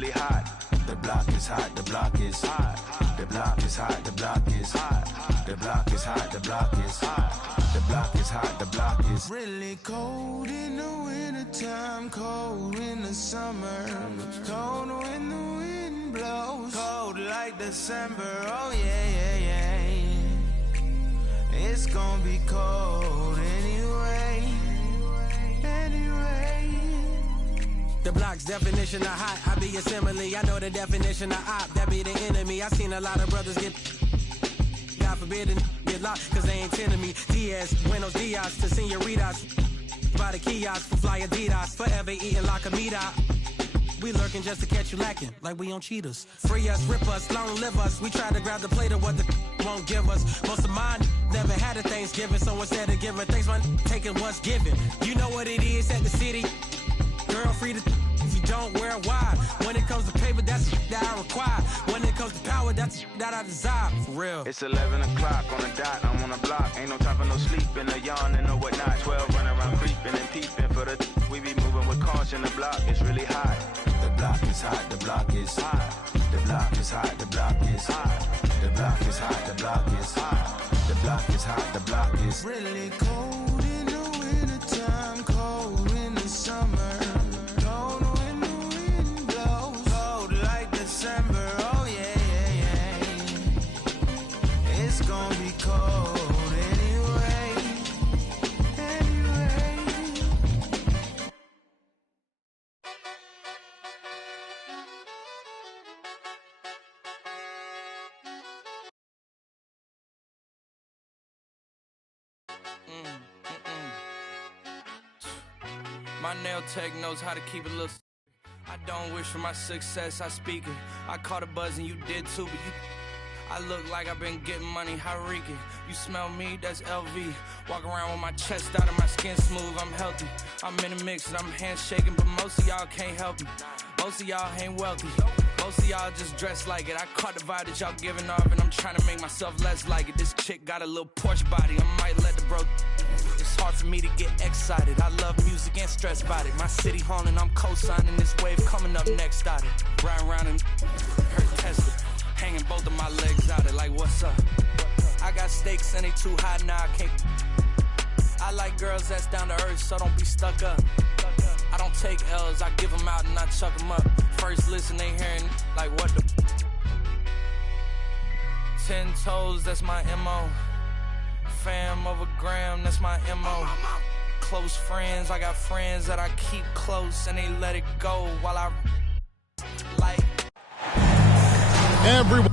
really hot. The block is hot, the block is hot. The block is hot, the block is hot. The block is hot, the block is hot. The block is hot, the block is really cold in the wintertime, cold in the summer, cold when the wind blows, cold like December. Oh yeah, yeah, yeah. It's gonna be cold anyway. The block's definition of hot, I be a simile. I know the definition of op, that be the enemy. I seen a lot of brothers get, God forbid, get locked, cause they ain't tending me. Diaz, buenos dias to senoritas, by the kiosk for fly Adidas, forever eating la comida. We lurking just to catch you lacking, like we on cheaters. Free us, rip us, long live us. We try to grab the plate of what the won't give us. Most of mine never had a Thanksgiving, so instead of giving thanks, man, taking what's given. You know what it is at the city. Girl, free to if you don't wear it wide. When it comes to paper, that's that I require. When it comes to power, that's that I desire. For real. It's 11 o'clock on the dot, I'm on the block. Ain't no time for no sleeping, no yawning, no whatnot. 12 running around creeping and peeping for the we be moving with caution. The block is really hot. The block is hot, the block is hot. The block is hot, the block is hot. The block is hot, the block is hot. The block is hot, the block is really cold in the wintertime, cold in the summer. Oh yeah, yeah, yeah. It's gonna be cold anyway. My nail tech knows how to keep it little. I don't wish for my success, I speak it. I caught a buzz and you did too, but I look like I've been getting money, how reeking. You smell me, that's LV. Walk around with my chest out and my skin smooth, I'm healthy. I'm in a mix and I'm handshaking, but most of y'all can't help me. Most of y'all ain't wealthy. Most of y'all just dress like it. I caught the vibe that y'all giving off and I'm trying to make myself less like it. This chick got a little Porsche body, I might let the bro. It's hard for me to get excited. I love music and stress about it. My city haunting, I'm co-signing this wave coming up next out it. Riding around and her Tesla, hanging both of my legs out it like what's up? I got stakes and they too high now, I can't. I like girls that's down to earth, so don't be stuck up. I don't take L's, I give them out and I chuck them up. First listen, they hearing like what the 10 toes, that's my MO. Fam over gram, that's my MO. Close friends, I got friends that I keep close and they let it go while I like everyone.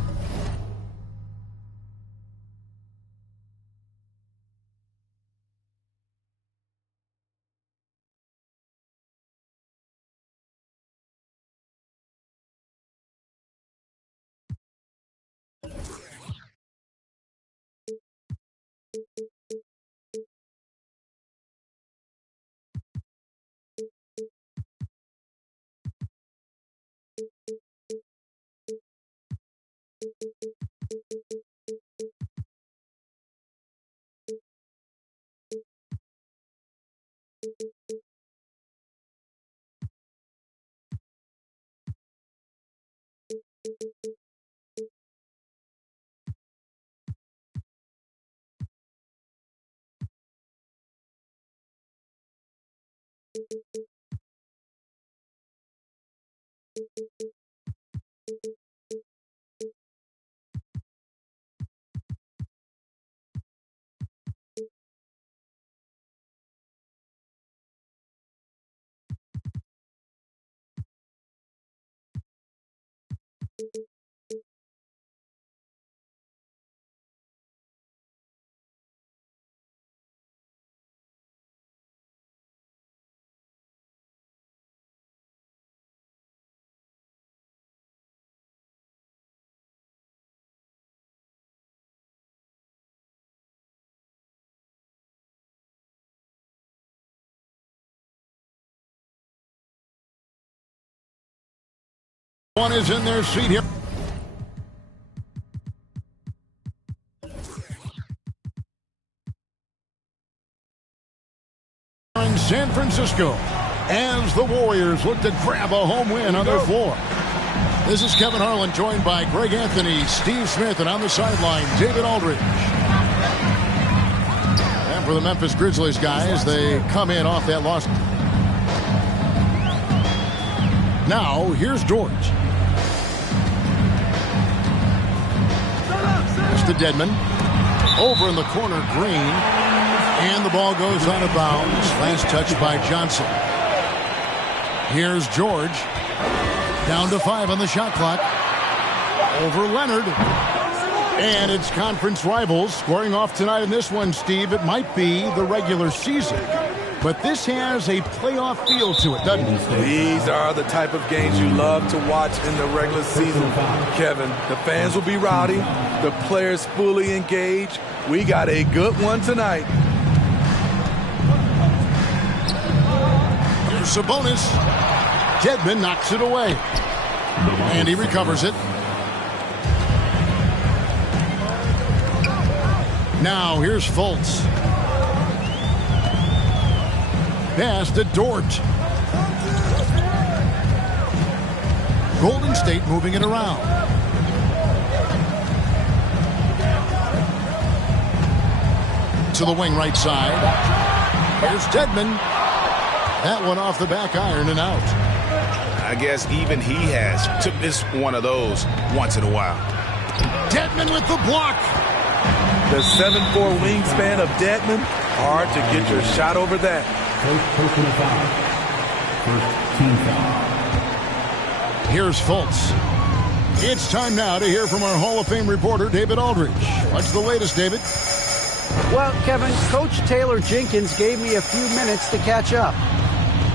One is in their seat here. In San Francisco, as the Warriors look to grab a home win on their floor. This is Kevin Harlan, joined by Greg Anthony, Steve Smith, and on the sideline, David Aldridge. And for the Memphis Grizzlies guys, they come in off that loss. Now, here's George. It's to Dedmon. Over in the corner, Green. And the ball goes out of bounds. Last touch by Johnson. Here's George. Down to 5 on the shot clock. Over Leonard. And it's conference rivals squaring off tonight in this one, Steve. It might be the regular season, but this has a playoff feel to it, doesn't it? These are the type of games you love to watch in the regular season, Kevin. The fans will be rowdy. The players fully engaged. We got a good one tonight. Here's Sabonis. Dedmon knocks it away. And he recovers it. Now here's Fultz. Pass to Dort. Golden State moving it around. To the wing right side. Here's Dedmon. That one off the back iron and out. I guess even he has to miss one of those once in a while. Dedmon with the block. The 7'4" wingspan of Dedmon. Hard to get your shot over that. Here's Fultz. It's time now to hear from our Hall of Fame reporter, David Aldridge. What's the latest, David? Well, Kevin, Coach Taylor Jenkins gave me a few minutes to catch up.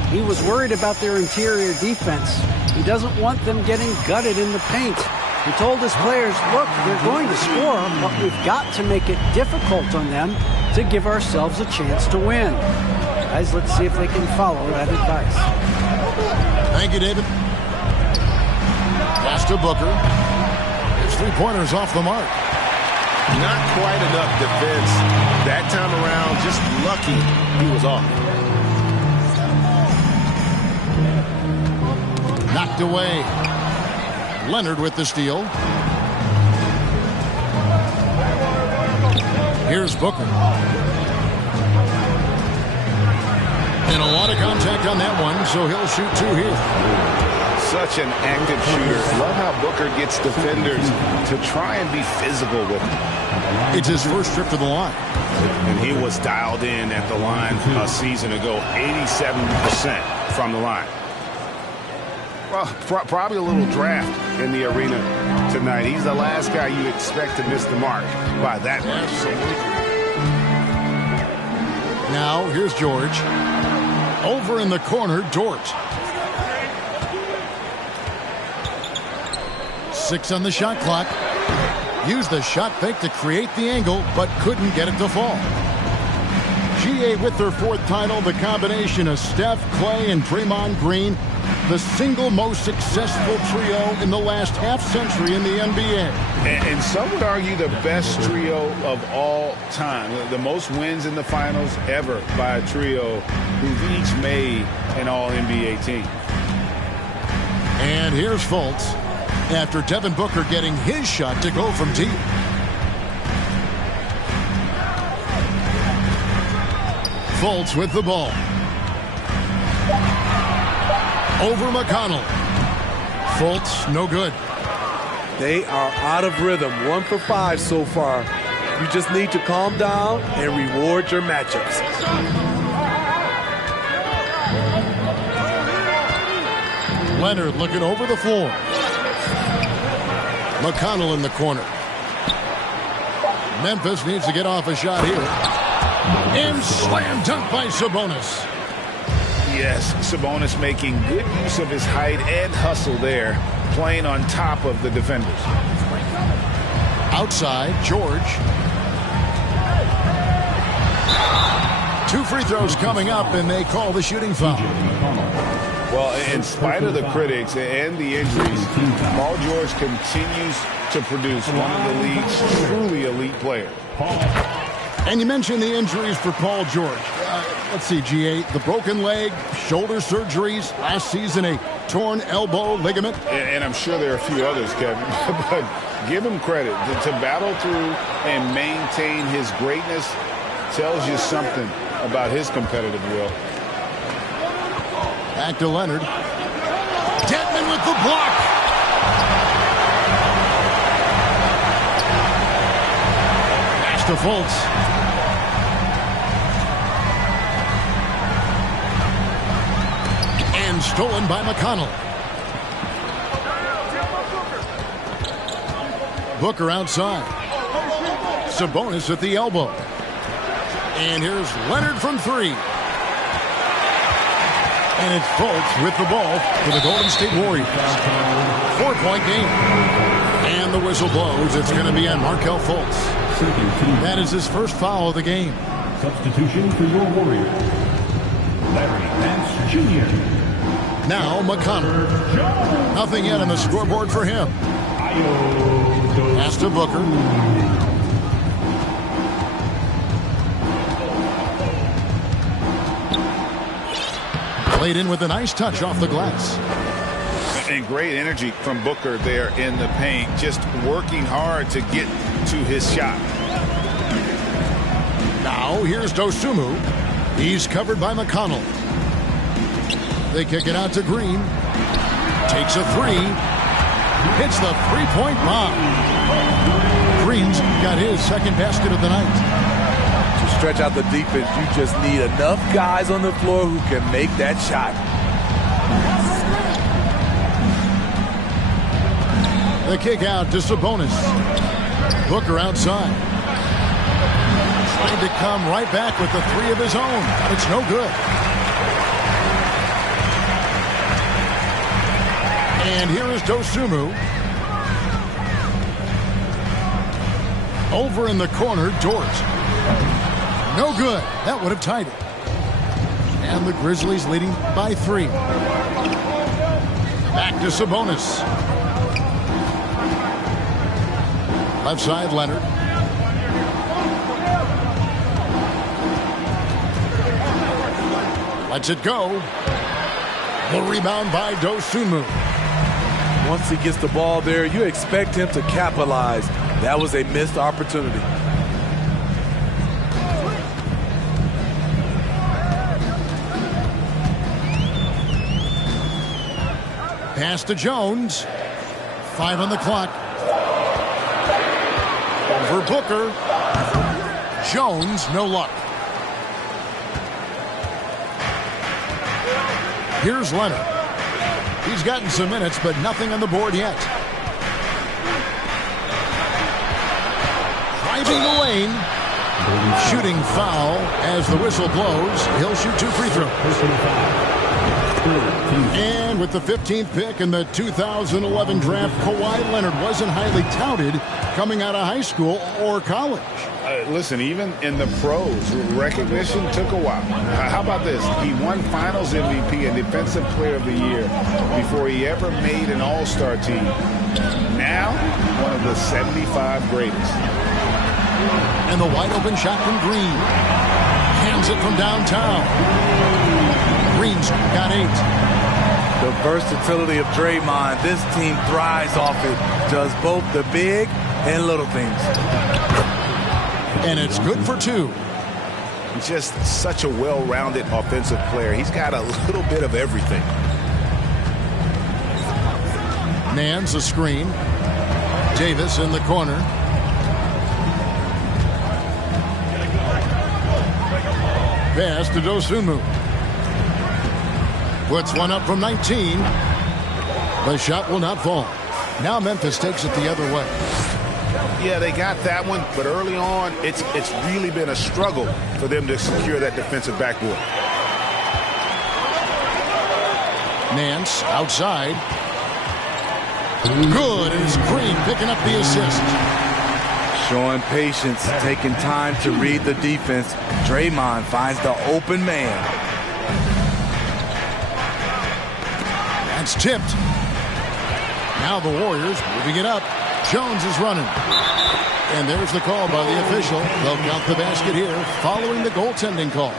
He was worried about their interior defense. He doesn't want them getting gutted in the paint. He told his players, look, they're going to score, but we've got to make it difficult on them to give ourselves a chance to win. Guys, let's see if they can follow that advice. Thank you, David. Pass to Booker. His three-pointers off the mark. Not quite enough defense. That time around, just lucky he was off. Knocked away. Leonard with the steal. Here's Booker. And a lot of contact on that one, so he'll shoot 2 here. Such an active shooter. Love how Booker gets defenders to try and be physical with him. It's his first trip to the line. And he was dialed in at the line a season ago, 87% from the line. Well, probably a little draft in the arena tonight. He's the last guy you expect to miss the mark by that much. Now, here's George. Over in the corner, Dort. 6 on the shot clock. Used the shot fake to create the angle, but couldn't get it to fall. GA with their 4th title, the combination of Steph, Clay, and Draymond Green, the single most successful trio in the last half-century in the NBA. And some would argue the best trio of all time. The most wins in the finals ever by a trio who've each made an all-NBA team. And here's Fultz after Devin Booker getting his shot to go from deep. Fultz with the ball. Over McConnell. Fultz, no good. They are out of rhythm. 1 for 5 so far. You just need to calm down and reward your matchups. Leonard looking over the floor. McConnell in the corner. Memphis needs to get off a shot here. And slam dunk by Sabonis. Yes, Sabonis making good use of his height and hustle there, playing on top of the defenders. Outside, George. 2 free throws coming up, and they call the shooting foul. Well, in spite of the critics and the injuries, Paul George continues to produce one of the league's truly elite players. And you mentioned the injuries for Paul George. Let's see, GA, the broken leg, shoulder surgeries, last season a torn elbow ligament. And I'm sure there are a few others, Kevin, but give him credit. To battle through and maintain his greatness tells you something about his competitive will. Back to Leonard. Dedman with the block. Pass to Fultz. And stolen by McConnell. Booker outside. Sabonis at the elbow. And here's Leonard from three. And it's Fultz with the ball for the Golden State Warriors. 4-point game. And the whistle blows. It's going to be on Markelle Fultz. That is his first foul of the game. Substitution for your Warriors. Larry Nance Jr. Now McConnell. Nothing yet on the scoreboard for him. Pass to Booker. Played in with a nice touch off the glass. And great energy from Booker there in the paint, just working hard to get to his shot. Now here's Dosunmu. He's covered by McConnell. They kick it out to Green. Takes a three. Hits the three-point bomb. Green's got his second basket of the night. To stretch out the defense, you just need enough guys on the floor who can make that shot. The kick out to Sabonis. Booker outside. Trying to come right back with the three of his own. It's no good. And here is Dosunmu. Over in the corner, Dort. No good. That would have tied it. And the Grizzlies leading by 3. Back to Sabonis. Left side, Leonard. Lets it go. The rebound by Dosunmu. Once he gets the ball there, you expect him to capitalize. That was a missed opportunity. Pass to Jones. 5 on the clock. Over Booker. Jones, no luck. Here's Leonard. He's gotten some minutes, but nothing on the board yet. Driving the lane. Shooting foul as the whistle blows. He'll shoot 2 free throws. And with the 15th pick in the 2011 draft, Kawhi Leonard wasn't highly touted coming out of high school or college. Listen, even in the pros, recognition took a while. How about this? He won Finals MVP and Defensive Player of the Year before he ever made an All-Star team. Now, one of the 75 greatest. And the wide-open shot from Green. Hands it from downtown. Green's got 8. The versatility of Draymond, this team thrives off it. Does both the big and little things. And it's good for 2. Just such a well-rounded offensive player. He's got a little bit of everything. Nance a screen. Davis in the corner. Pass to Dosunmu. Puts one up from 19. The shot will not fall. Now Memphis takes it the other way. Yeah, they got that one, but early on, it's really been a struggle for them to secure that defensive backboard. Nance outside. Good, and it's Green picking up the assist. Showing patience, taking time to read the defense. Draymond finds the open man. That's tipped. Now the Warriors moving it up. Jones is running. And there's the call by the official. They'll count the basket here following the goaltending call.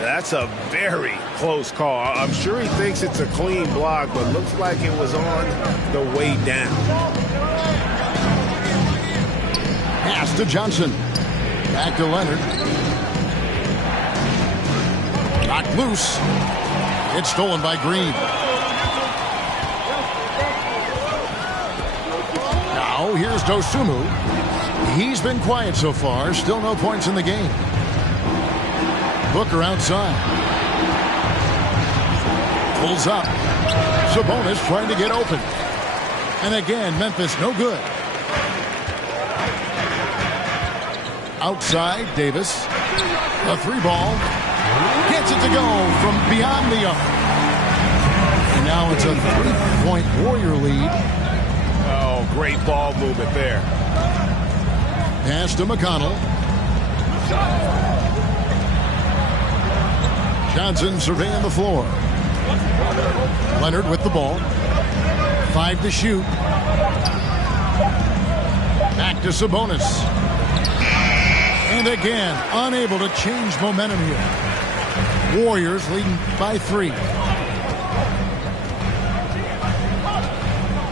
That's a very close call. I'm sure he thinks it's a clean block, but looks like it was on the way down. Pass to Johnson. Back to Leonard. Knocked loose. It's stolen by Green. Now here's Dosunmu. He's been quiet so far. Still no points in the game. Booker outside. Pulls up. Sabonis trying to get open. And again, Memphis no good. Outside, Davis. A 3-ball. Gets it to go from beyond the arc. And now it's a 3-point Warrior lead. Oh, great ball movement there. Pass to McConnell. Johnson surveying the floor. Leonard with the ball. 5 to shoot. Back to Sabonis. And again, unable to change momentum here. Warriors leading by 3.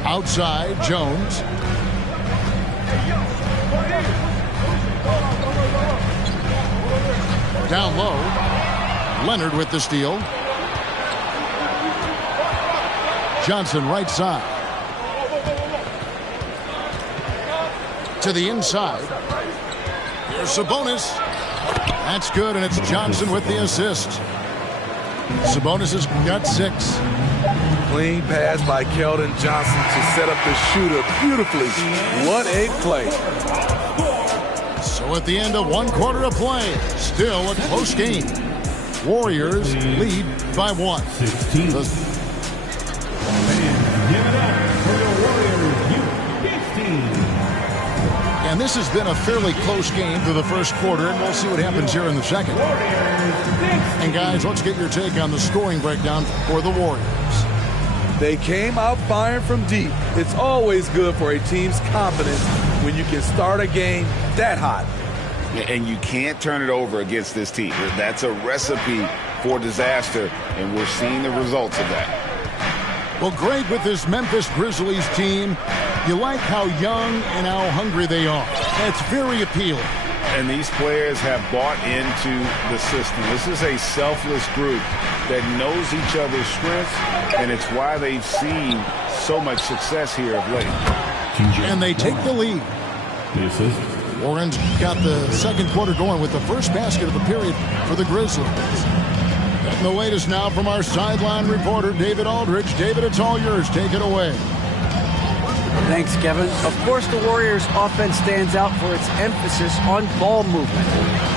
Outside, Jones. Down low. Leonard with the steal. Johnson right side. To the inside. Here's Sabonis. That's good, and it's Johnson with the assist. Sabonis has got 6. Clean pass by Keldon Johnson to set up the shooter beautifully. What a play. So at the end of 1 quarter of play, still a close game. Warriors lead by 1. 16. Give it up for the Warriors, 15. And this has been a fairly close game through the first quarter, and we'll see what happens here in the second. And guys, let's get your take on the scoring breakdown for the Warriors. They came out firing from deep. It's always good for a team's confidence when you can start a game that hot. And you can't turn it over against this team. That's a recipe for disaster, and we're seeing the results of that. Well, great with this Memphis Grizzlies team. You like how young and how hungry they are. That's very appealing. And these players have bought into the system. This is a selfless group that knows each other's strengths, and it's why they've seen so much success here of late. And they take the lead. Warren's got the second quarter going with the first basket of the period for the Grizzlies. And the latest now from our sideline reporter, David Aldridge. David, it's all yours. Take it away. Thanks, Kevin. Of course, the Warriors' offense stands out for its emphasis on ball movement.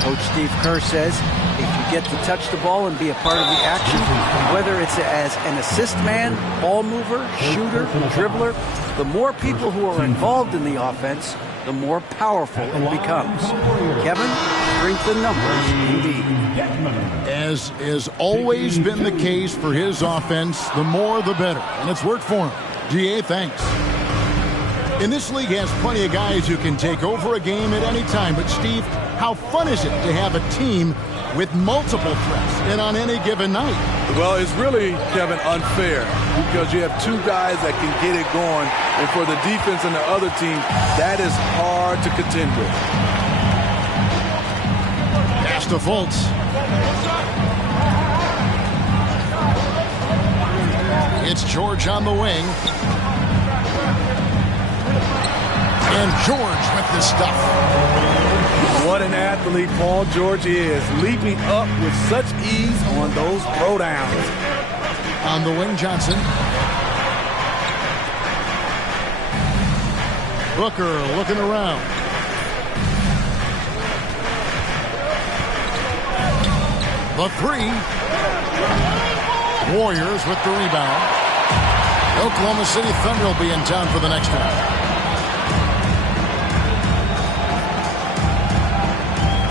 Coach Steve Kerr says if you get to touch the ball and be a part of the action, whether it's as an assist man, ball mover, shooter, dribbler, the more people who are involved in the offense, the more powerful it becomes. Kevin, strength in numbers, indeed. As has always been the case for his offense, the more the better. And it's worked for him. GA, thanks. And this league has plenty of guys who can take over a game at any time. But, Steve, how fun is it to have a team with multiple threats and on any given night? Well, it's really, Kevin, unfair because you have 2 guys that can get it going. And for the defense and the other team, that is hard to contend with. Pass to Fultz. It's George on the wing. And George with the stuff. What an athlete Paul George is, leaping up with such ease on those throwdowns. On the wing, Johnson. Booker looking around. The 3. Warriors with the rebound. Oklahoma City Thunder will be in town for the next one.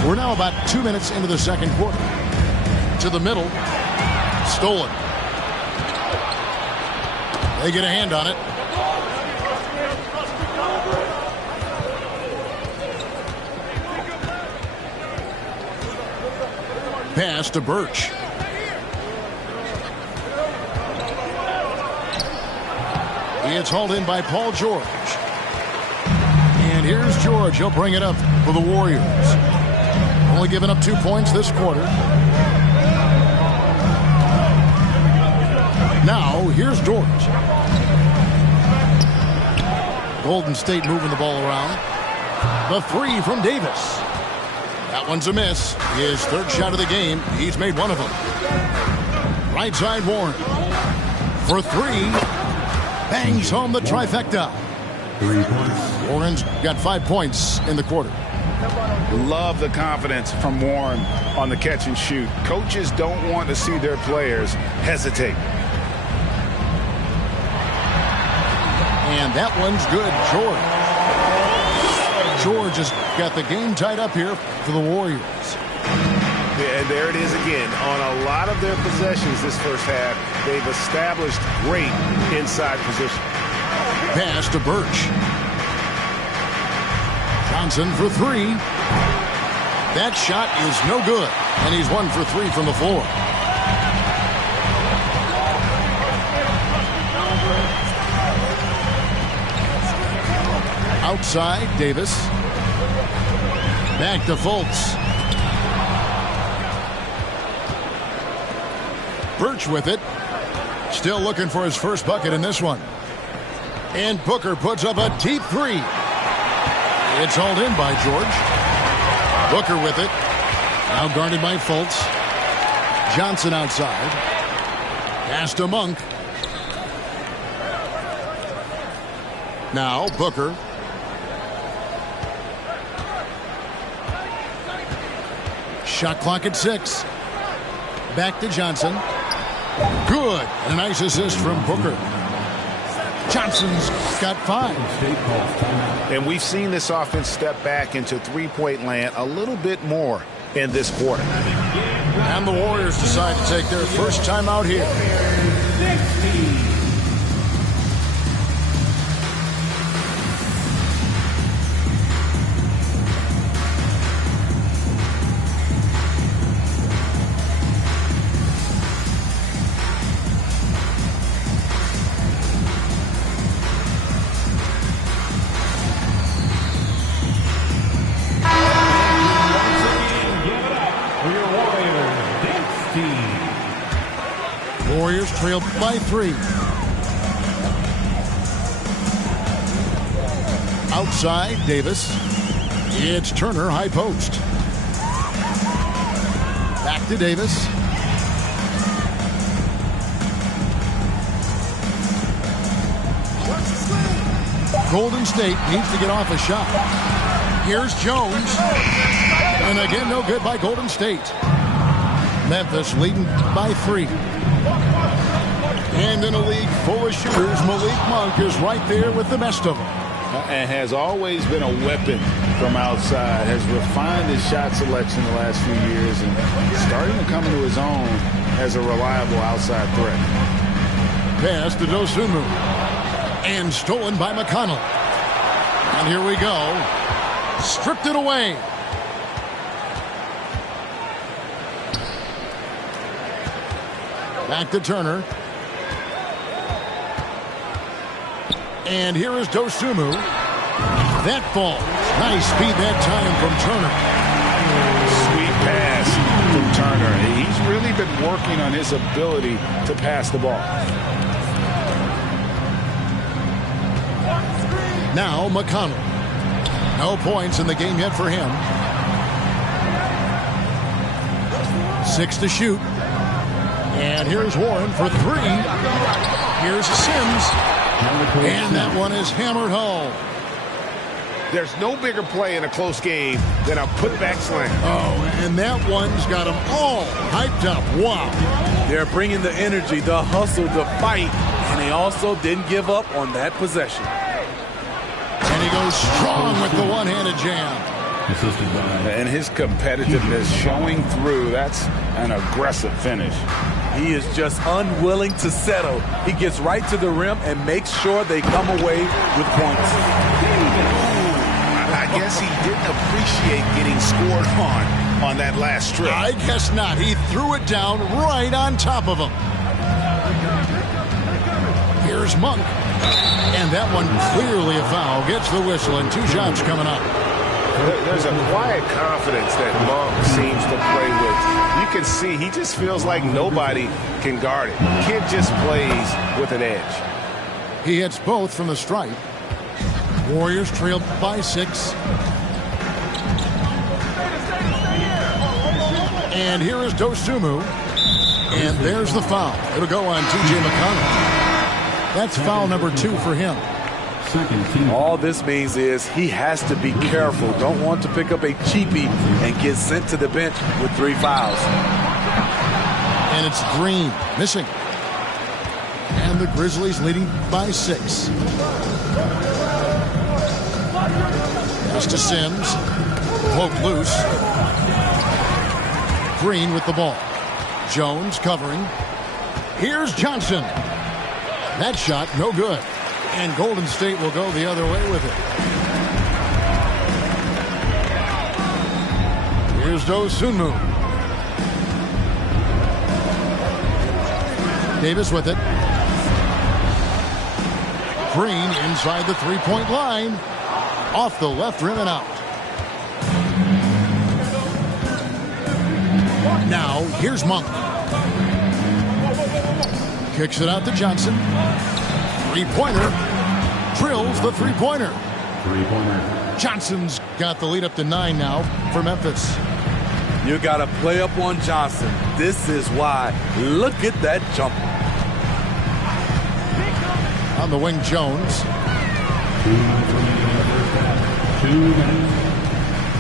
We're now about 2 minutes into the second quarter. To the middle. Stolen. They get a hand on it. Pass to Birch. It's hauled in by Paul George. And here's George. He'll bring it up for the Warriors. Only giving up 2 points this quarter. Now, here's George. Golden State moving the ball around. The three from Davis. That one's a miss. His third shot of the game. He's made one of them. Right side Warren. For three. Bangs home the trifecta. 3 points. Warren's got 5 points in the quarter. Love the confidence from Warren on the catch and shoot. Coaches don't want to see their players hesitate. And that one's good. George has got the game tied up here for the Warriors. And there it is again. On a lot of their possessions this first half, they've established great inside position. Pass to Birch. Johnson for three. That shot is no good. And he's 1 for 3 from the floor. Outside, Davis. Back to Fultz. Birch with it. Still looking for his first bucket in this one. And Booker puts up a deep three. It's hauled in by George. Booker with it. Now guarded by Fultz. Johnson outside. Pass to Monk. Now Booker. Shot clock at 6. Back to Johnson. Good. A nice assist from Booker. Johnson's got 5. And we've seen this offense step back into three-point land a little bit more in this quarter. And the Warriors decide to take their first time out here. Warriors trail by 3. Outside, Davis. It's Turner, high post. Back to Davis. Golden State needs to get off a shot. Here's Jones. And again, no good by Golden State. Memphis leading by 3. And in a league full of shooters, Malik Monk is right there with the best of them. And has always been a weapon from outside. Has refined his shot selection the last few years and starting to come into his own as a reliable outside threat. Pass to Dosunmu. And stolen by McConnell. And here we go. Stripped it away. Back to Turner. And here is Dosunmu. That falls. Nice speed that time from Turner. Sweet pass from Turner. He's really been working on his ability to pass the ball. Now McConnell. No points in the game yet for him. 6 to shoot. And here's Warren for 3. Here's Sims. And that one is hammered home. There's no bigger play in a close game than a putback slam. Oh, and that one's got them all hyped up. Wow. They're bringing the energy, the hustle, the fight, and they also didn't give up on that possession. And he goes strong with the one-handed jam. And his competitiveness showing through. That's an aggressive finish. He is just unwilling to settle. He gets right to the rim and makes sure they come away with points. I guess he didn't appreciate getting scored on on that last strip? I guess not. He threw it down right on top of him. Here's Monk. And that one clearly a foul. Gets the whistle and 2 shots coming up. There's a quiet confidence that Monk seems to play with. You can see he just feels like nobody can guard it. Kid just plays with an edge. He hits both from the stripe. Warriors trailed by 6. And here is Dosunmu. And there's the foul. It'll go on T.J. McConnell. That's foul number 2 for him. All this means is he has to be careful. Don't want to pick up a cheapie and get sent to the bench with 3 fouls. And it's Green missing. And the Grizzlies leading by 6. Pass to Sims. Poke loose. Green with the ball. Jones covering. Here's Johnson. That shot no good. And Golden State will go the other way with it. Here's Dosunmu. Davis with it. Green inside the 3-point line. Off the left rim and out. Now, here's Monk. Kicks it out to Johnson. 3-pointer. Drills the 3-pointer. Johnson's got the lead up to 9 now for Memphis. You got to play up on Johnson. This is why. Look at that jump. On the wing, Jones.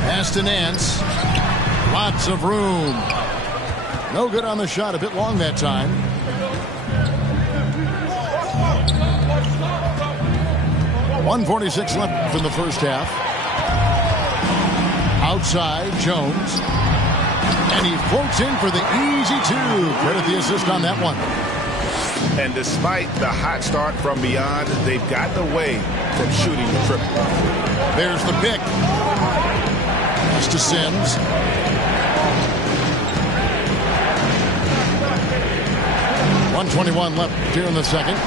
Pass to Nance. Lots of room. No good on the shot. A bit long that time. .146 left in the first half. Outside, Jones. And he floats in for the easy 2. Credit the assist on that one. And despite the hot start from beyond, they've gotten away from shooting the triple. There's the pick. Pass to Sims. .121 left here in the second.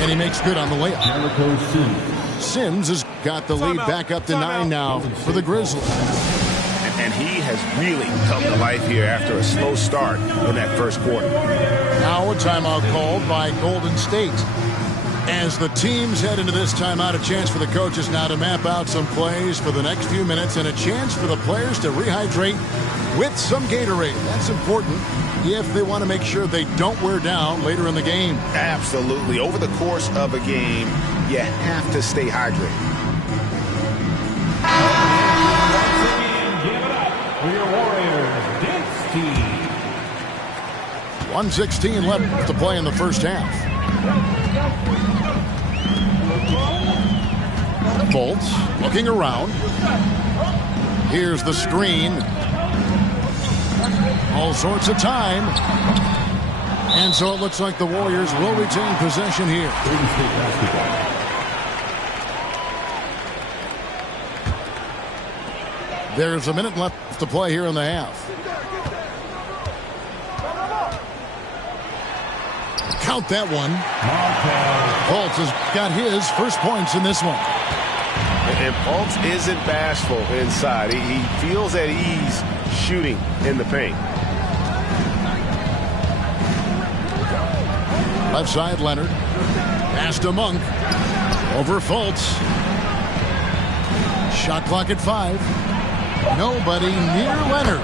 And he makes good on the layup. Sims has got the lead back up to 9 now for the Grizzlies. And he has really come to life here after a slow start in that first quarter. Now a timeout called by Golden State. As the teams head into this timeout, a chance for the coaches now to map out some plays for the next few minutes and a chance for the players to rehydrate with some Gatorade. That's important if they want to make sure they don't wear down later in the game. Absolutely. Over the course of a game, you have to stay hydrated. Give it up for your Warriors dynasty. 1:16 left to play in the first half. Bolts looking around. Here's the screen. All sorts of time. And so it looks like the Warriors will retain possession here. There's a minute left to play here in the half. Count that one. Fultz has got his first points in this one. And Fultz isn't bashful inside. He feels at ease shooting in the paint. Left side, Leonard. Pass to Monk. Over Fultz. Shot clock at 5. Nobody near Leonard.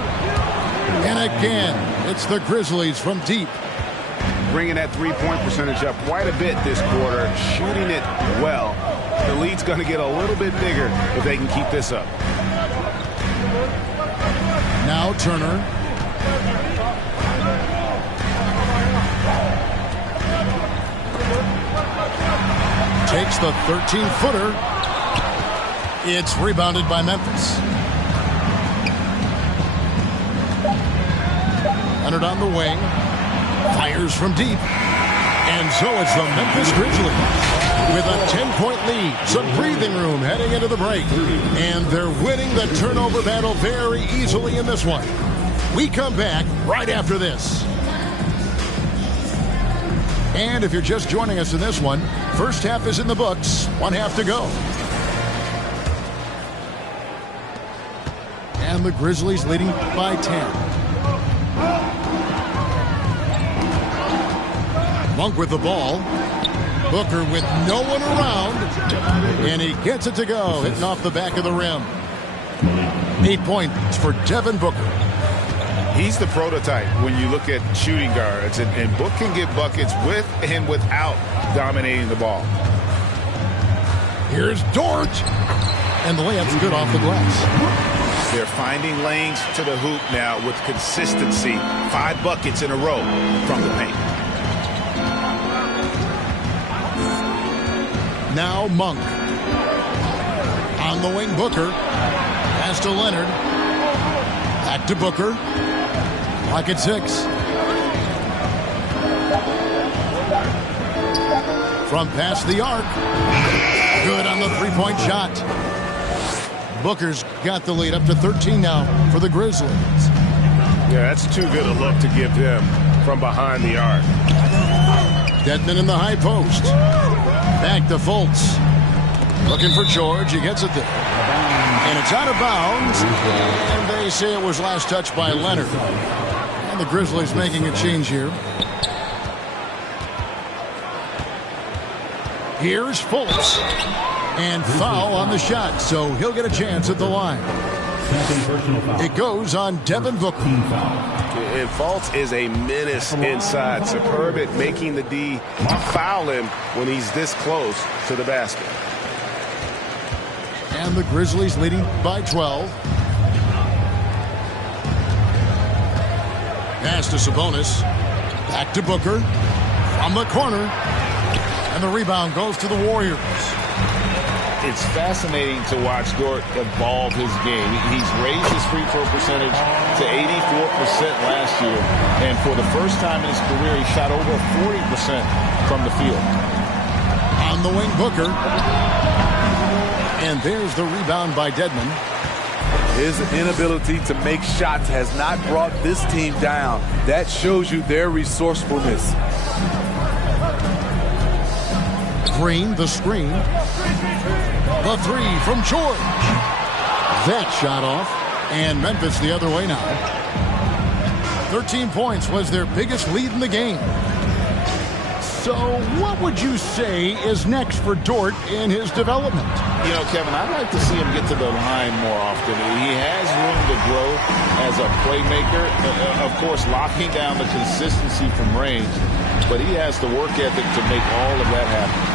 And again, it's the Grizzlies from deep. Bringing that three-point percentage up quite a bit this quarter, shooting it well. The lead's going to get a little bit bigger if they can keep this up. Now Turner. Takes the 13-footer. It's rebounded by Memphis. Leonard on the wing. Fires from deep. And so it's the Memphis Grizzlies with a 10-point lead. Some breathing room heading into the break. And they're winning the turnover battle very easily in this one. We come back right after this. And if you're just joining us in this one, first half is in the books. One half to go. And the Grizzlies leading by 10. Monk with the ball. Booker with no one around. And he gets it to go, hitting off the back of the rim. 8 points for Devin Booker. He's the prototype when you look at shooting guards. And Book can get buckets with and without dominating the ball. Here's Dort. And the layup's good off the glass. They're finding lanes to the hoop now with consistency. 5 buckets in a row from the paint. Now Monk. On the wing, Booker. Pass to Leonard. Back to Booker. Clock at 6. From past the arc. Good on the three-point shot. Booker's got the lead up to 13 now for the Grizzlies. Yeah, that's too good a look to give them from behind the arc. Dedmon in the high post. Back to Fultz. Looking for George. He gets it there. And it's out of bounds. And they say it was last touched by Leonard. And the Grizzlies making a change here. Here's Fultz. And foul on the shot. So he'll get a chance at the line. It goes on Devin Booker. And Fultz is a menace inside. Superb at making the D foul him when he's this close to the basket. And the Grizzlies leading by 12. Pass to Sabonis. Back to Booker. From the corner. And the rebound goes to the Warriors. It's fascinating to watch Dort evolve his game. He's raised his free throw percentage to 84% last year. And for the first time in his career, he shot over 40% from the field. On the wing, Booker. And there's the rebound by Dedmon. His inability to make shots has not brought this team down. That shows you their resourcefulness. Green, the screen. The three from George. That shot off. And Memphis the other way now. 13 points was their biggest lead in the game. So what would you say is next for Dort in his development? You know, Kevin, I'd like to see him get to the line more often. He has room to grow as a playmaker. Of course, locking down the consistency from range. But he has the work ethic to make all of that happen.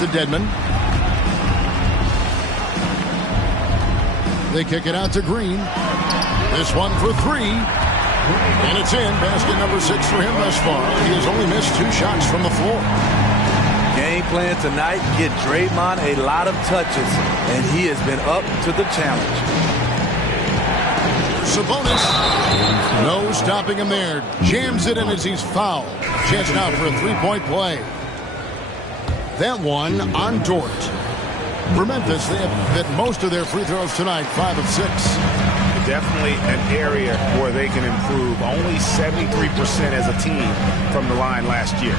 To Dedmon. They kick it out to Green. This one for 3. And it's in. Basket number 6 for him thus far. He has only missed 2 shots from the floor. Game plan tonight, get Draymond a lot of touches. And he has been up to the challenge. Sabonis. No stopping him there. Jams it in as he's fouled. Chance now for a 3-point play. That one on Dort. For Memphis, they have hit most of their free throws tonight, 5 of 6. Definitely an area where they can improve. Only 73% as a team from the line last year.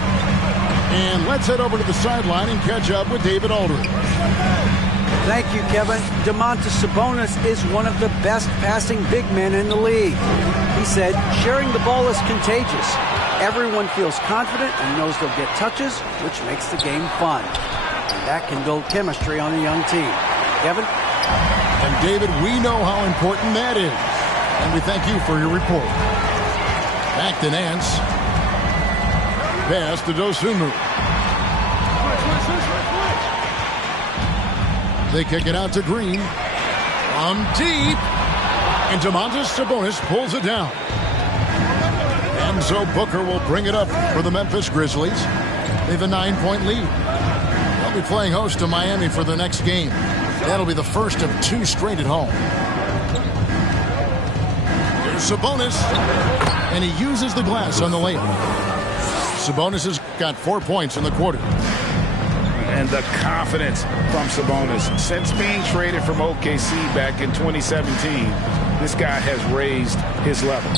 And let's head over to the sideline and catch up with David Aldridge. Thank you, Kevin. Domantas Sabonis is one of the best passing big men in the league. He said, sharing the ball is contagious. Everyone feels confident and knows they'll get touches, which makes the game fun. And that can build chemistry on a young team. Kevin? And David, we know how important that is. And we thank you for your report. Back to Nance. Pass to Dosunmu. They kick it out to Green. From deep. And Domantas Sabonis pulls it down. And so Booker will bring it up for the Memphis Grizzlies. They have a 9-point lead. They'll be playing host to Miami for their next game. That'll be the first of 2 straight at home. Here's Sabonis. And he uses the glass on the layup. Sabonis has got 4 points in the quarter. And the confidence from Sabonis. Since being traded from OKC back in 2017, this guy has raised his level.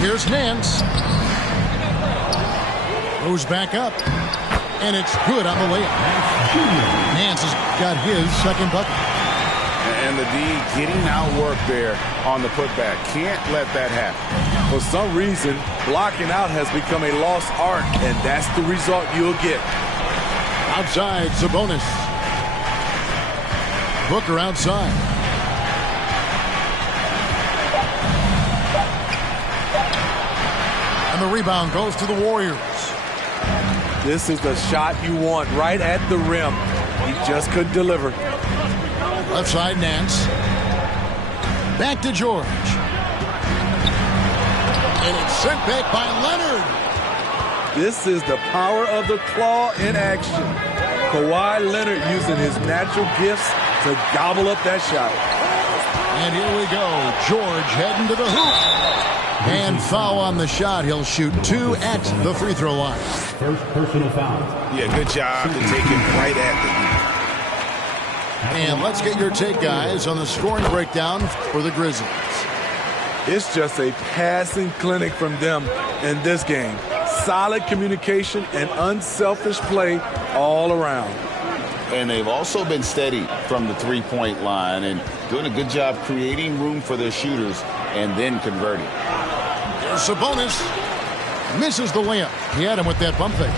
Here's Nance. Goes back up. And it's good on the layup. Nance has got his second bucket. And the D getting outworked there on the putback. Can't let that happen. For some reason, blocking out has become a lost art, and that's the result you'll get. Outside, Sabonis. Booker outside. And the rebound goes to the Warriors. This is the shot you want right at the rim. He just couldn't deliver. Left side, Nance. Back to George. And it's sent back by Leonard. This is the power of the claw in action. Kawhi Leonard using his natural gifts to gobble up that shot. And here we go. George heading to the hoop. And foul on the shot. He'll shoot 2 at the free throw line. First personal foul. Yeah, good job to take it right at the And let's get your take, guys, on the scoring breakdown for the Grizzlies. It's just a passing clinic from them in this game. Solid communication and unselfish play all around. And they've also been steady from the three-point line and doing a good job creating room for their shooters and then converting. There's Sabonis. Misses the layup. He had him with that bump fake.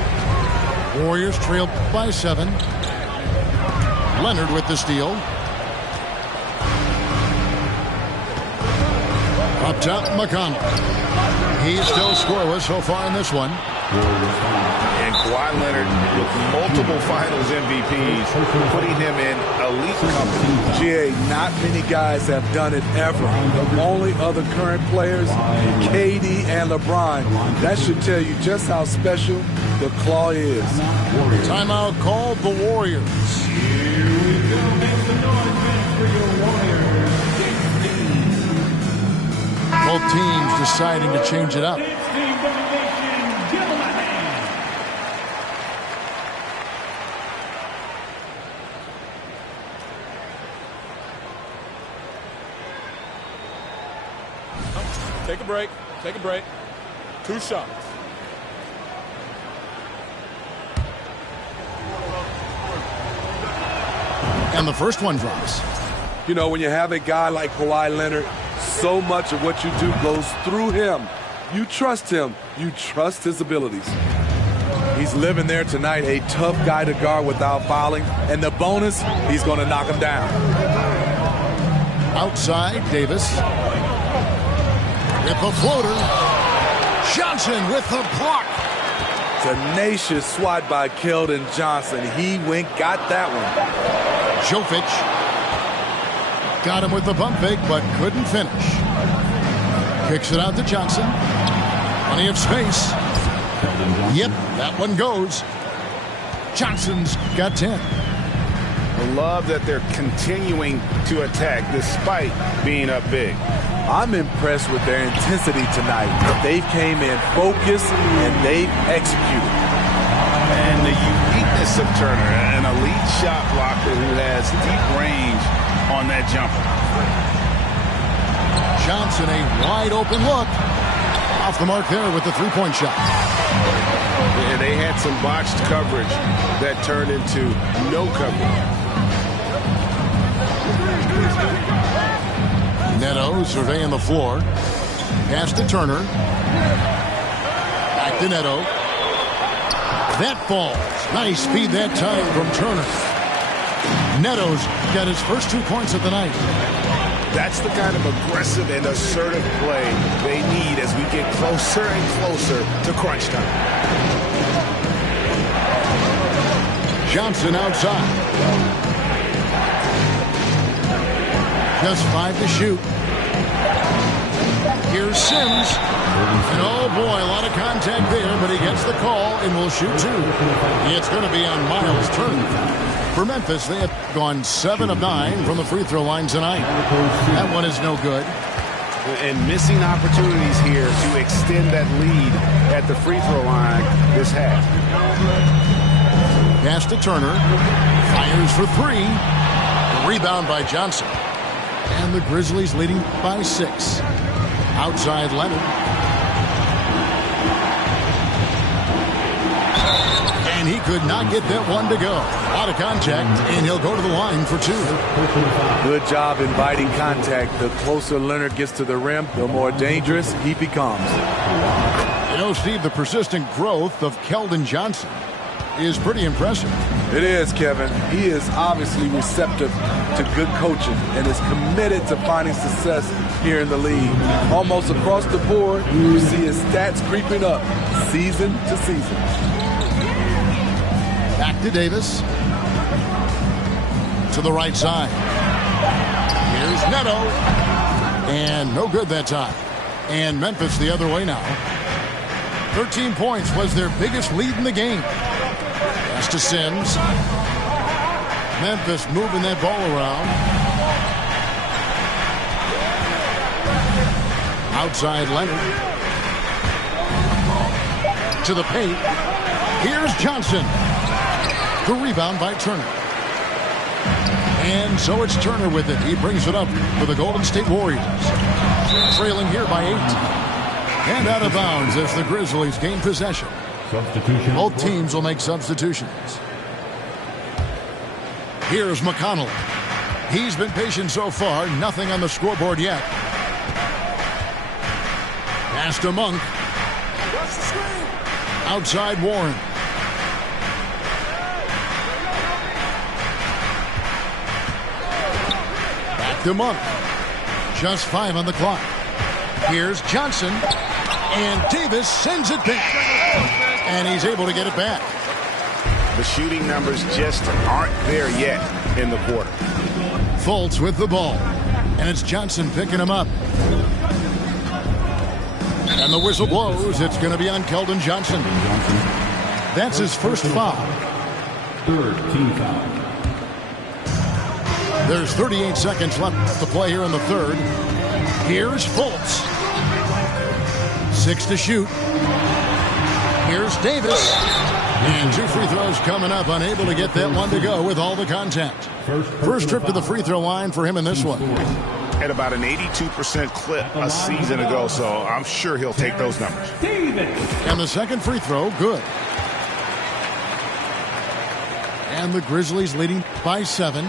Warriors trail by 7. Leonard with the steal. Up top, McConnell. He's still scoreless so far in this one. And Kawhi Leonard with multiple finals MVPs, putting him in elite company. GA, not many guys have done it ever. The only other current players, KD and LeBron. That should tell you just how special the claw is. Timeout called the Warriors. Both teams deciding to change it up. Take a break. Take a break. 2 shots. And the first one drops. You know, when you have a guy like Kawhi Leonard, so much of what you do goes through him. You trust him. You trust his abilities. He's living there tonight, a tough guy to guard without fouling. And the bonus, he's going to knock him down. Outside, Davis. With the floater. Johnson with the block. Tenacious swat by Keldon Johnson. He got that one. Jovic. Got him with the bump fake, but couldn't finish. Kicks it out to Johnson. Plenty of space. Yep, that one goes. Johnson's got 10. I love that they're continuing to attack despite being up big. I'm impressed with their intensity tonight. They came in focused and they've executed. And the uniqueness of Turner, an elite shot blocker who has deep range on that jumper. Johnson, a wide open look. Off the mark there with the three-point shot. Yeah, they had some botched coverage that turned into no coverage. Neto surveying the floor. Pass to Turner. Back to Neto. That falls. Nice speed that time from Turner. Neto's got his first 2 points of the night. That's the kind of aggressive and assertive play they need as we get closer and closer to crunch time. Johnson outside. Just 5 to shoot. Here's Sims. And oh boy, a lot of contact there, but he gets the call and will shoot 2. It's going to be on Miles Turner. For Memphis, they have gone 7 of 9 from the free throw line tonight. That one is no good. And missing opportunities here to extend that lead at the free throw line this half. Pass to Turner. Fires for three. The rebound by Johnson. And the Grizzlies leading by 6. Outside Leonard. And he could not get that one to go. Out of contact, and he'll go to the line for 2. Good job inviting contact. The closer Leonard gets to the rim, the more dangerous he becomes. You know, Steve, the persistent growth of Keldon Johnson is pretty impressive. It is, Kevin. He is obviously receptive to good coaching and is committed to finding success here in the league. Almost across the board, you see his stats creeping up season to season. Back to Davis. To the right side. Here's Neto. And no good that time. And Memphis the other way now. 13 points was their biggest lead in the game. Pass to Sims. Memphis moving that ball around. Outside Leonard. To the paint. Here's Johnson. The rebound by Turner. And so it's Turner with it. He brings it up for the Golden State Warriors. Trailing here by 8. And out of bounds as the Grizzlies gain possession. Substitution. Both teams will make substitutions. Here's McConnell. He's been patient so far. Nothing on the scoreboard yet. Pass to Monk. Outside Warren. Back to Monk. Just 5 on the clock. Here's Johnson. And Davis sends it back. And he's able to get it back. The shooting numbers just aren't there yet in the quarter. Fultz with the ball. And it's Johnson picking him up. And the whistle blows. It's going to be on Keldon Johnson. That's his first foul. Third team foul. There's 38 seconds left to play here in the third. Here's Fultz. 6 to shoot. Here's Davis. And 2 free throws coming up. Unable to get that one to go with all the contact. First trip to the free throw line for him in this one. At about an 82% clip a season ago, so I'm sure he'll take those numbers. And the second free throw, good. And the Grizzlies leading by 7.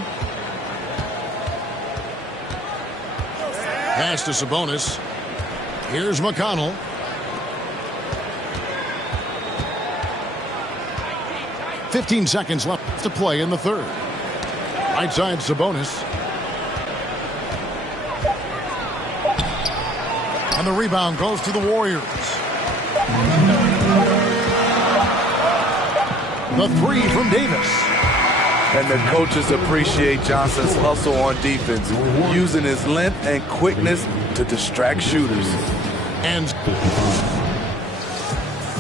Pass to Sabonis. Here's McConnell. $15 seconds left to play in the third. Right side Sabonis. And the rebound goes to the Warriors. The 3 from Davis. And the coaches appreciate Johnson's hustle on defense, using his length and quickness to distract shooters. And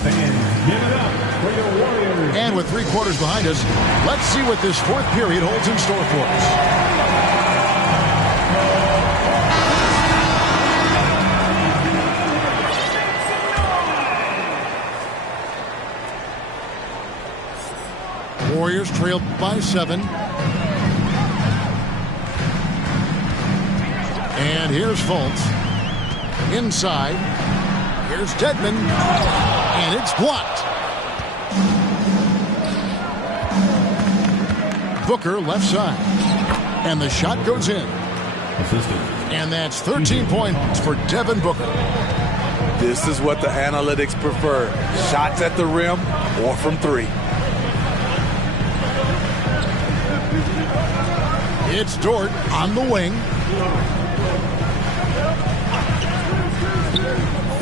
Give it up for your Warriors. And with 3 quarters behind us, let's see what this fourth period holds in store for us. Warriors trailed by 7. And here's Fultz. Inside. Here's Dedmon. And it's blocked. Booker left side. And the shot goes in. Assistant. And that's 13 points for Devin Booker. This is what the analytics prefer. Shots at the rim or from 3. It's Dort on the wing.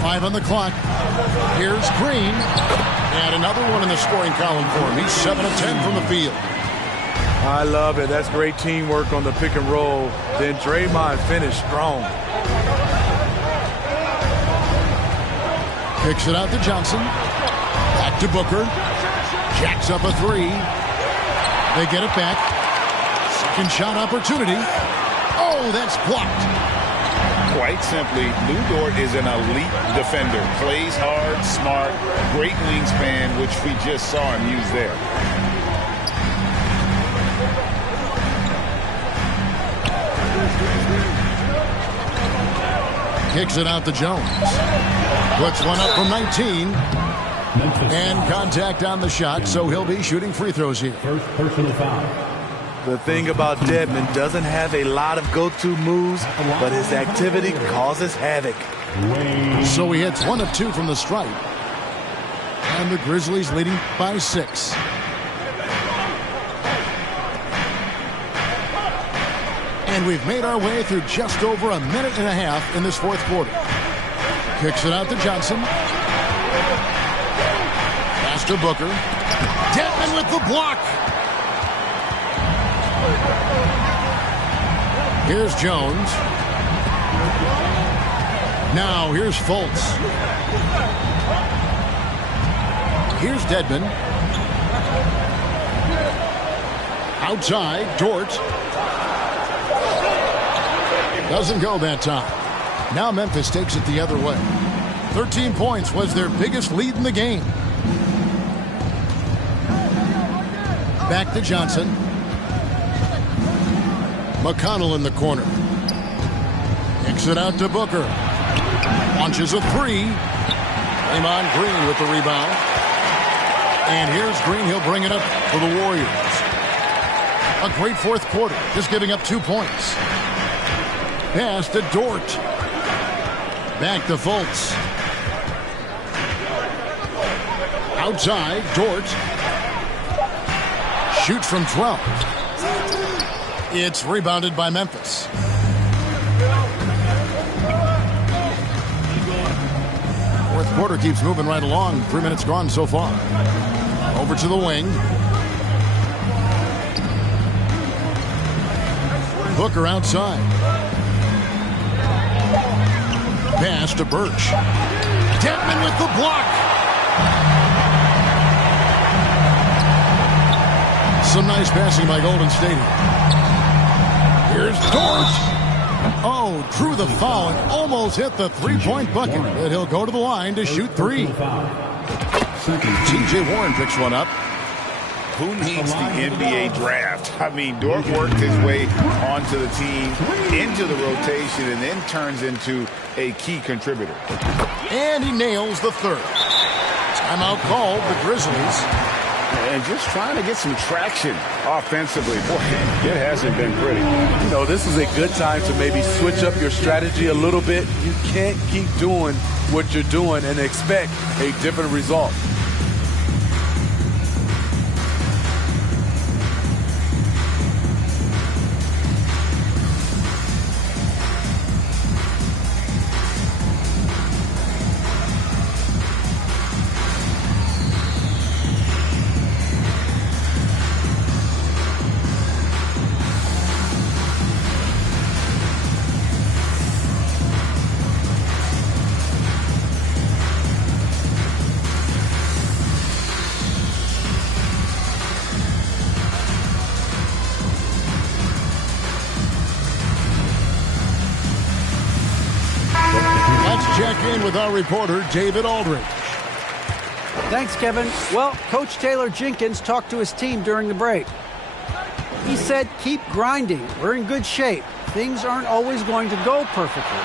5 on the clock. Here's Green. And another one in the scoring column for him. He's 7 of 10 from the field. I love it. That's great teamwork on the pick and roll. Then Draymond finished strong. Kicks it out to Johnson. Back to Booker. Jacks up a 3. They get it back. Second shot opportunity. Oh, that's blocked. Quite simply, Lou Dort is an elite defender. Plays hard, smart, great wingspan, which we just saw him use there. Kicks it out to Jones. Puts one up from 19. And contact on the shot, so he'll be shooting free throws here. First personal foul. The thing about Dedmon, doesn't have a lot of go-to moves, but his activity causes havoc. So he hits 1 of 2 from the stripe. And the Grizzlies leading by 6. And we've made our way through just over a minute and a half in this fourth quarter. Kicks it out to Johnson. Pass to Booker. Dedmon with the block. Here's Jones. Now here's Fultz. Here's Dedmon. Outside, Dort. Doesn't go that time. Now Memphis takes it the other way. 13 points was their biggest lead in the game. Back to Johnson. McConnell in the corner. Kicks it out to Booker. Launches a 3. Draymond Green with the rebound. And here's Green. He'll bring it up for the Warriors. A great fourth quarter. Just giving up 2 points. Pass to Dort. Back to Fultz. Outside, Dort. Shoots from 12. It's rebounded by Memphis. Fourth quarter keeps moving right along. 3 minutes gone so far. Over to the wing. Booker outside. Pass to Birch. Dedmon with the block. Some nice passing by Golden State. Here's Dort. Oh, drew the foul and almost hit the three-point bucket. But he'll go to the line to shoot 3. T.J. Warren picks one up. Who needs the NBA draft? I mean, Dort worked his way onto the team, into the rotation, and then turns into a key contributor. And he nails the third. Timeout called the Grizzlies. And just trying to get some traction offensively. Boy, it hasn't been pretty. You know, this is a good time to maybe switch up your strategy a little bit. You can't keep doing what you're doing and expect a different result. With our reporter, David Aldridge. Thanks, Kevin. Well, Coach Taylor Jenkins talked to his team during the break. He said, keep grinding. We're in good shape. Things aren't always going to go perfectly.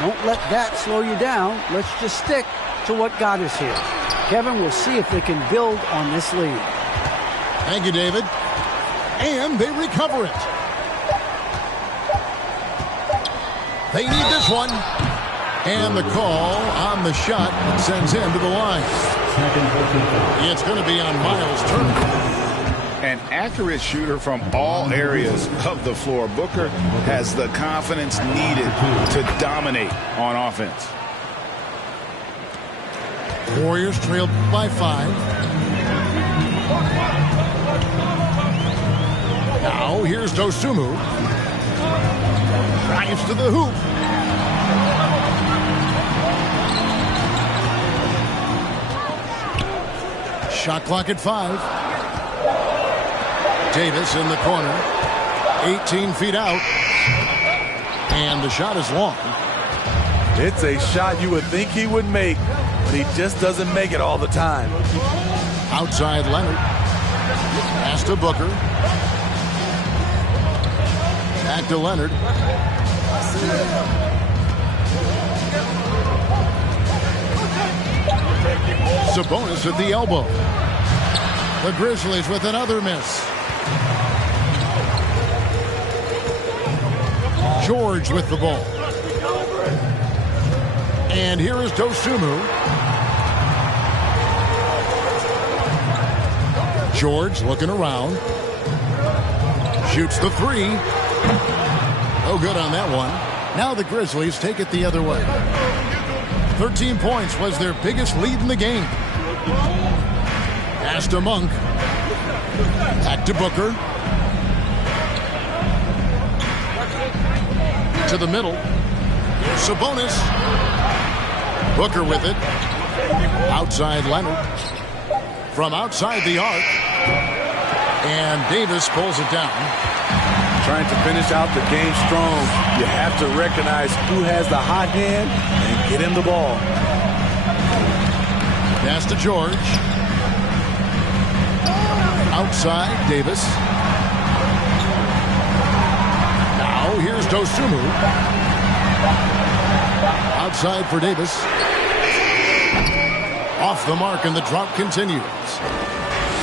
Don't let that slow you down. Let's just stick to what got us here. Kevin, we'll see if they can build on this lead. Thank you, David. And they recover it. They need this one. And the call on the shot sends him to the line. It's going to be on Miles Turner. An accurate shooter from all areas of the floor. Booker has the confidence needed to dominate on offense. Warriors trailed by 5. Now here's Dosunmu. Drives to the hoop. Shot clock at 5. Davis in the corner. 18 feet out. And the shot is long. It's a shot you would think he would make, but he just doesn't make it all the time. Outside Leonard. Pass to Booker. Back to Leonard. Sabonis at the elbow. The Grizzlies with another miss. George with the ball. And here is Dosunmu. George looking around. Shoots the three. No good on that one. Now the Grizzlies take it the other way. 13 points was their biggest lead in the game. Pass to Monk. Back to Booker. To the middle. Sabonis. Booker with it. Outside Leonard. From outside the arc. And Davis pulls it down. Trying to finish out the game strong. You have to recognize who has the hot hand and get him the ball. Pass to George. Outside Davis. Now here's Dosunmu. Outside for Davis. Off the mark, and the drop continues.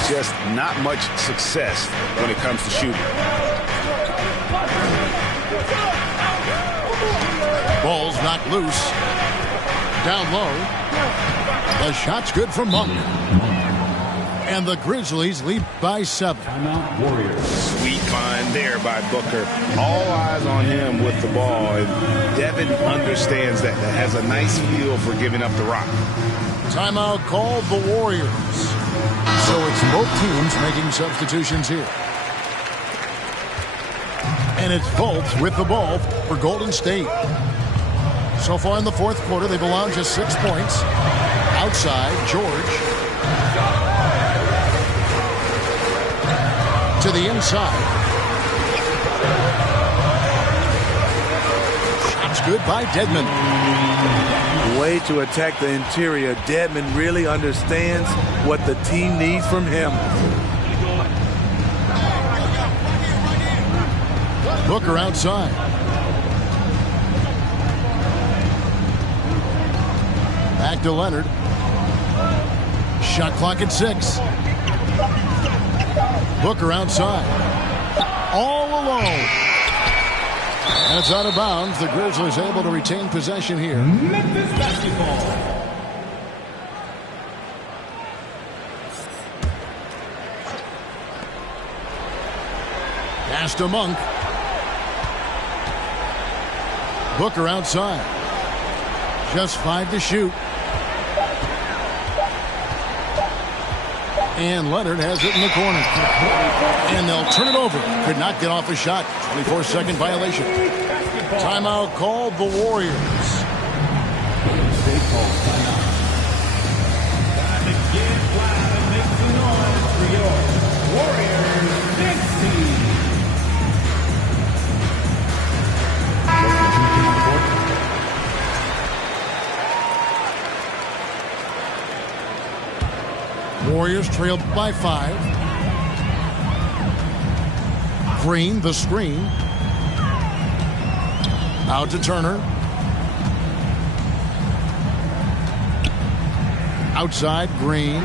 Just not much success when it comes to shooting. Ball's knocked loose. Down low. The shot's good from Monk. And the Grizzlies lead by 7. Timeout Warriors. Sweet find there by Booker. All eyes on him with the ball. And Devin understands that. That has a nice feel for giving up the rock. Timeout called the Warriors. So it's both teams making substitutions here. And it's Fultz with the ball for Golden State. So far in the fourth quarter, they've allowed just 6 points. Outside, George. To the inside. Shots good by Dedmon. Way to attack the interior. Dedmon really understands what the team needs from him. Booker outside. Back to Leonard. Shot clock at 6. Booker outside. All alone. That's out of bounds. The Grizzlies able to retain possession here. Memphis basketball. Pass to Monk. Booker outside. Just 5 to shoot. And Leonard has it in the corner. And they'll turn it over. Could not get off a shot. 24-second violation. Timeout called the Warriors. They call timeout. Time to get loud and make some noise for your Warriors dinasty. Warriors trailed by 5. Green, the screen. Out to Turner. Outside, Green.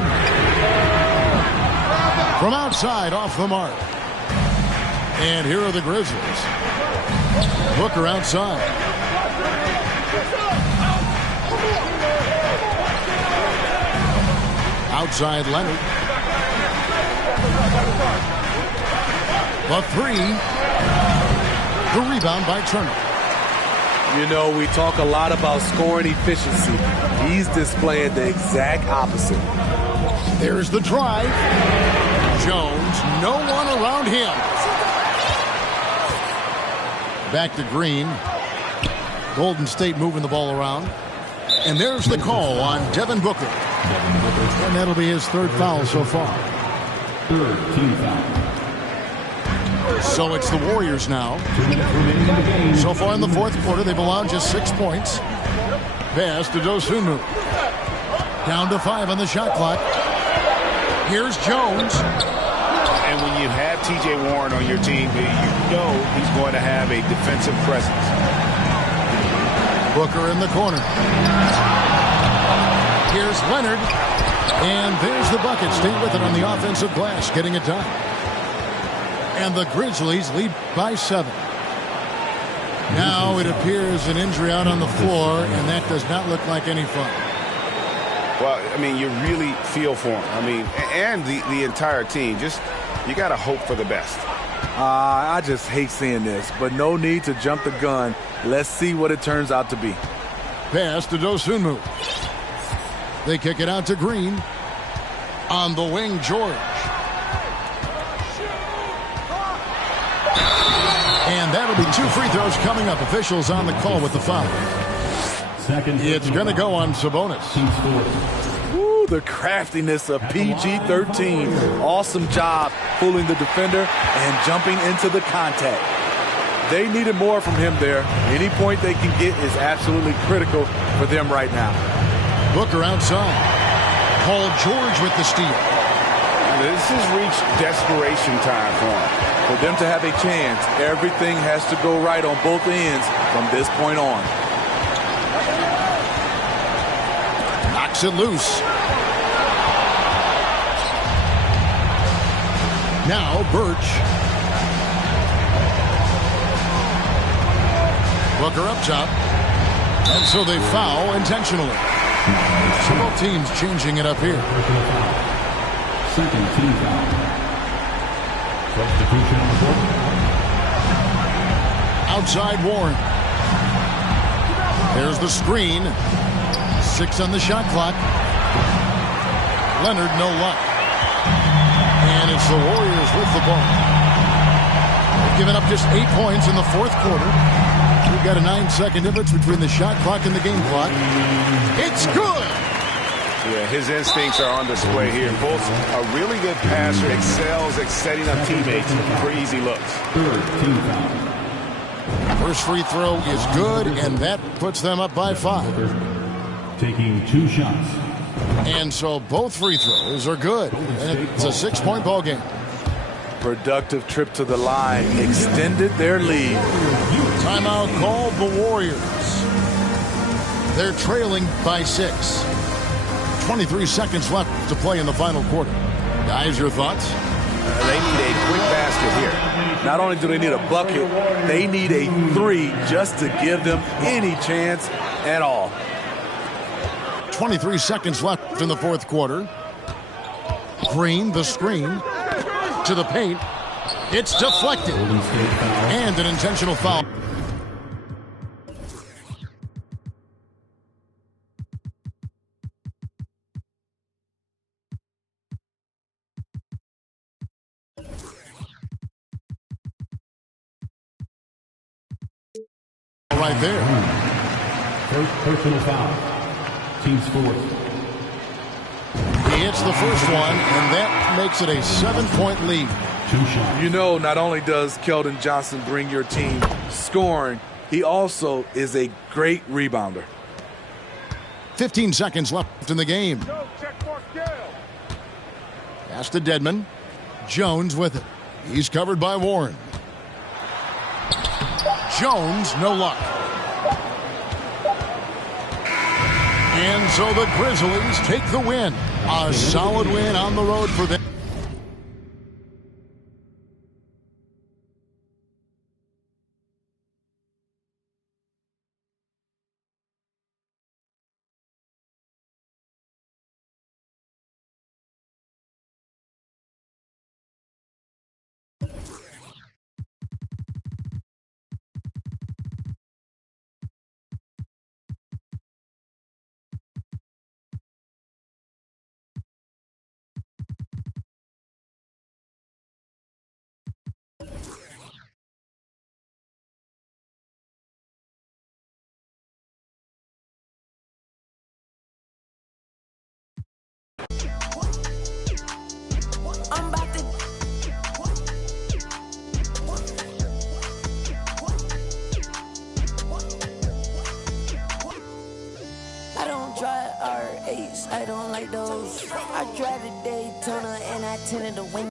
From outside, off the mark. And here are the Grizzlies. Booker outside. Outside Leonard. The 3. The rebound by Turner. You know, we talk a lot about scoring efficiency. He's displaying the exact opposite. There's the drive. Jones, no one around him. Back to Green. Golden State moving the ball around. And there's the call on Devin Booker. And that'll be his 3rd foul so far. 3rd team foul. So it's the Warriors now. 2 minutes remaining in the game. So far in the fourth quarter, they've allowed just 6 points. Pass to Dosunmu. Down to 5 on the shot clock. Here's Jones. And when you have T.J. Warren on your team, you know he's going to have a defensive presence. Booker in the corner. Here's Leonard. And there's the bucket. Stay with it on the offensive glass, getting it done. And the Grizzlies lead by 7. Now it appears an injury out on the floor, and that does not look like any fun. Well, I mean, you really feel for him. I mean, and the entire team. Just, you got to hope for the best. I just hate seeing this, but no need to jump the gun. Let's see what it turns out to be. Pass to Dosunmu. They kick it out to Green. On the wing, George. And that'll be 2 free throws coming up. Officials on the call with the foul. It's going to go on Sabonis. Ooh, the craftiness of PG-13. Awesome job fooling the defender and jumping into the contact. They needed more from him there. Any point they can get is absolutely critical for them right now. Booker outside. Paul George with the steal. This has reached desperation time for him. For them to have a chance, everything has to go right on both ends from this point on. Knocks it loose. Now Birch. Booker up top. And so they foul intentionally. So both teams changing it up here. Second team foul. Substitution on the board. Outside Warren. There's the screen. 6 on the shot clock. Leonard, no luck. And it's the Warriors with the ball. They've given up just 8 points in the 4th quarter. We've got a 9-second difference between the shot clock and the game clock. It's good! Yeah, his instincts are on display here. Both a really good passer, excels at setting up teammates for easy looks. Third team foul. First free throw is good, and that puts them up by 5. Taking 2 shots. And so both free throws are good. And it's a 6-point ball game. Productive trip to the line. Extended their lead. Timeout called the Warriors. They're trailing by 6. 23 seconds left to play in the final quarter. Guys, your thoughts? They need a quick basket here. Not only do they need a bucket, they need a 3 just to give them any chance at all. 23 seconds left in the 4th quarter. Green, the screen, to the paint. It's deflected. And an intentional foul. Right there. First personal foul. Team's 4th. He hits the first one, and that makes it a 7-point lead. 2 shots. You know, not only does Keldon Johnson bring your team scoring, he also is a great rebounder. 15 seconds left in the game. Pass to Dedmon. Jones with it. He's covered by Warren. Jones, no luck. And so the Grizzlies take the win. A solid win on the road for them. I don't like those. I drive a Daytona and I tinted the window.